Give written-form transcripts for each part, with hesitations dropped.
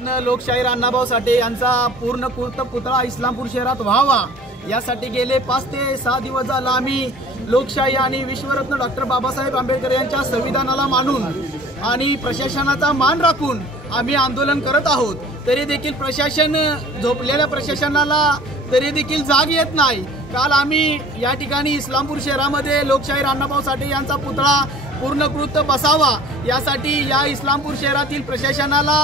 दिवसापासून लोकशाहीर अण्णाभाऊ साठे यांचा पूर्ण पुतळा इस्लामपूर शहरात व्हावा यासाठी गेले 5 ते 6 दिवस झाला आम्ही लोकशाही आणि विश्वरत्न डॉक्टर बाबासाहेब आंबेडकर यांच्या संविधानाला मानून आणि प्रशासनाचा मान राखून आम्ही आंदोलन करत आहोत। तरी देखील प्रशासन झोपलेल्या प्रशासनाला तरी देखील जाग येत नाही। काल आम्ही या ठिकाणी इस्लामपूर शहरामध्ये लोकशाहीर अण्णाभाऊ साठे यांचा पुतळा पूर्णकृत बसावा यासाठी या इस्लामपूर शहरातील प्रशासनाला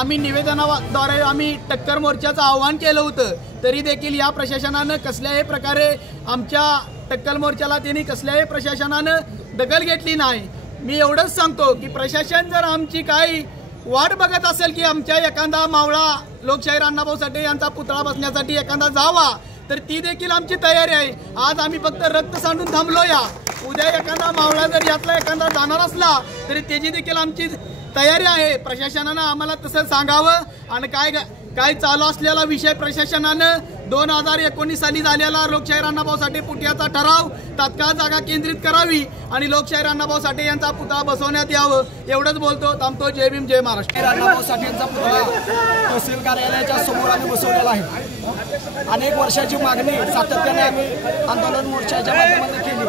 आम्ही निवेदनाद्वारे आम्ही टक्कर मोर्चाचं आवाहन केलं होतं। तरी देखील या प्रशासनानं कसल्याही प्रकारे आमच्या टक्कर मोर्चाला त्यांनी कसल्याही प्रशासनानं दखल घेतली नाही। मी एवढंच सांगतो की प्रशासन जर आमची काही वाट बघत असेल की आमच्या एखादा मावळा लोकशाहीर अण्णाभाऊ साठे यांचा पुतळा बसण्यासाठी एखादा जावा तर ती देखील आमची तयारी आहे। आज आम्ही फक्त रक्त सांडून थांबलो या, उद्या एखादा मावळा जर यातला एखादा जाणार असला तरी त्याची देखील आमची तयारी आहे। प्रशासनानं आम्हाला तसं सांगावं आणि काय चालू असलेला विषय प्रशासनानं 2019 साली झालेला लोकशाहीर अण्णाभाऊ साठे पुतळ्याचा ठराव तात्काळ जागा केंद्रित करावी आणि लोकशाहीर अण्णाभाऊ साठे यांचा पुतळा बसवण्यात यावं एवढंच बोलतो। थांबतो। जय भीम जय महाराष्ट्र। अण्णाभाऊ साठे यांचा पुतळा तहसील कार्यालयाच्या समोर आम्ही बसवलेला आहे। अनेक वर्षाची मागणी सातत्याने आम्ही आंदोलन मोर्चाच्या माध्यमातून केली।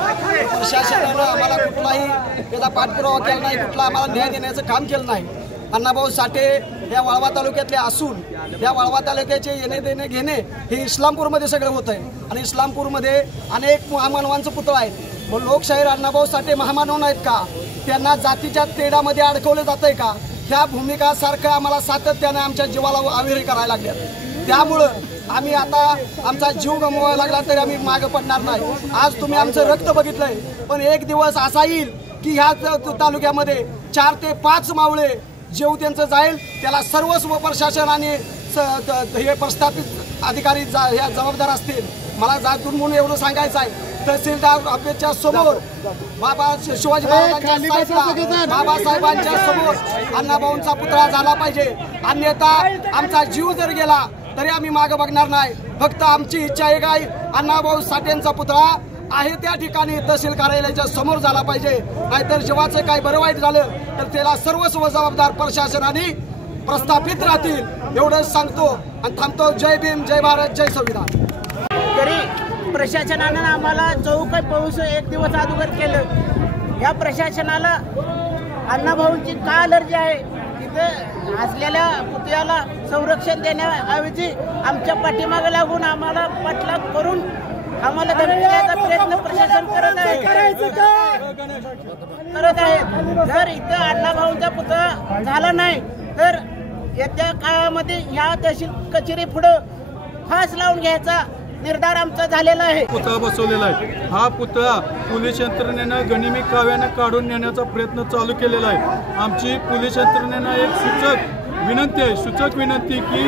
प्रशासनानं आम्हाला कुठलाही त्याचा पाठपुरावा केला नाही, कुठला आम्हाला न्याय देण्याचं काम केलं नाही। अण्णाभाऊ साठे या वाळवा तालुक्यातले असून या वाळवा तालुक्याचे येणे देणे घेणे हे इस्लामपूरमध्ये सगळं होत आहे आणि इस्लामपूरमध्ये अनेक महामानवांचं पुतळा आहे। मग लोकशाहीर अण्णाभाऊ साठे महामानव नाहीत का? त्यांना जातीच्या तेढामध्ये अडकवलं जात आहे का? ह्या भूमिकासारखं आम्हाला सातत्याने आमच्या जीवाला आविर्भाव करायला लागल्यात। त्यामुळं आम्ही आता आमचा जीव गमवायला लागला तरी आम्ही मागं पडणार नाही। आज तुम्ही आमचं रक्त बघितलंय, पण एक दिवस असा येईल की ह्या तालुक्यामध्ये 4 ते 5 मावळे जेव त्यांचं जाईल त्याला सर्वस्व प्रशासनाने हे प्रस्थापित अधिकारी ह्या जबाबदार असतील। मला जातून म्हणून एवढं सांगायचं आहे, तहसीलदार ऑफिसच्या समोर बाबा शिवाजी महाराजांच्या बाबासाहेबांच्या समोर अण्णाभाऊंचा पुतळा झाला पाहिजे, अन्यथा आमचा जीव जर गेला तरी आम्ही मागे बघणार नाही। फक्त आमची इच्छा आहे काय, अण्णाभाऊ साठेंचा पुतळा आहे त्या ठिकाणी तहसील कार्यालयाच्या समोर झाला पाहिजे, नाहीतर जीवाचं काही बरं वाईट झालं तर त्याला सर्वस्व जबाबदार प्रशासनाने प्रस्थापित राहतील एवढंच सांगतो आणि थांबतो। जय भीम जय भारत जय संविधान। तरी प्रशासनानं आम्हाला चौक पाऊस एक दिवस अगोदर केलं। या प्रशासनाला अण्णाभाऊंची का अलर्जी आहे? तिथे असलेल्या पुतळ्याला संरक्षण देण्याऐवजी आमच्या पाठीमागे लागून आम्हाला पाठलाग करून आम्हाला धमकीचा प्रयत्न प्रशासन करत आहे। जर इथं अण्णाभाऊंचा पुतळा झाला नाही तर येत्या काळामध्ये या तहसील कचेरी पुढे फास लावून घ्यायचा निर्धार आमचा झालेला आहे। पुतळा बसवलेला आहे। हा पुतळा पोलीस यंत्रणेनं गनिमी काव्यानं काढून नेण्याचा प्रयत्न चालू केलेला आहे। आमची पोलीस यंत्रणेनं एक सूचक विनंती की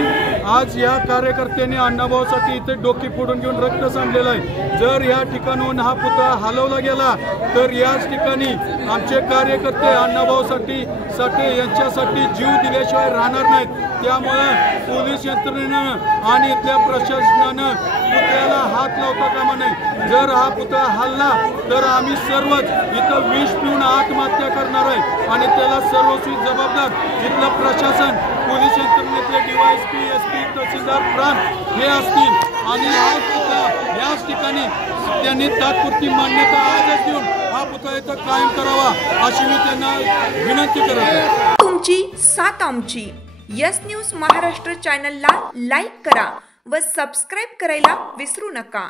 आज या कार्यकर्त्यांनी अण्णाभाऊसाठी इथे डोकी फोडून घेऊन रक्त सांडलेलं आहे। जर या ठिकाणाहून हा पुतळा हलवला गेला तर याच ठिकाणी आमचे कार्यकर्ते अण्णाभाऊ साठे यांच्यासाठी जीव दिल्याशिवाय राहणार नाहीत। त्यामुळे पोलीस यंत्रणेनं आणि इथल्या प्रशासनानं पुतळ्याला हात लावता कामा नये। जर हा पुतळा हल्ला तर आम्ही सर्वच इथं विष पिऊन आत्महत्या करणार आहे आणि त्याला सर्वस्वी जबाबदार इथलं प्रशासन, पोलीस यंत्रणेतले DYSP, SP, तहसीलदार प्रांत हे असतील आणि याच ठिकाणी त्यांनी तात्पुरती मान्यता आजच देऊन हा पुतळा इथं कायम करावा अशी मी त्यांना विनंती करत आहे। तुमची साथ आमची यस न्यूज महाराष्ट्र चॅनलला लाईक करा व सबस्क्राईब करायला विसरू नका।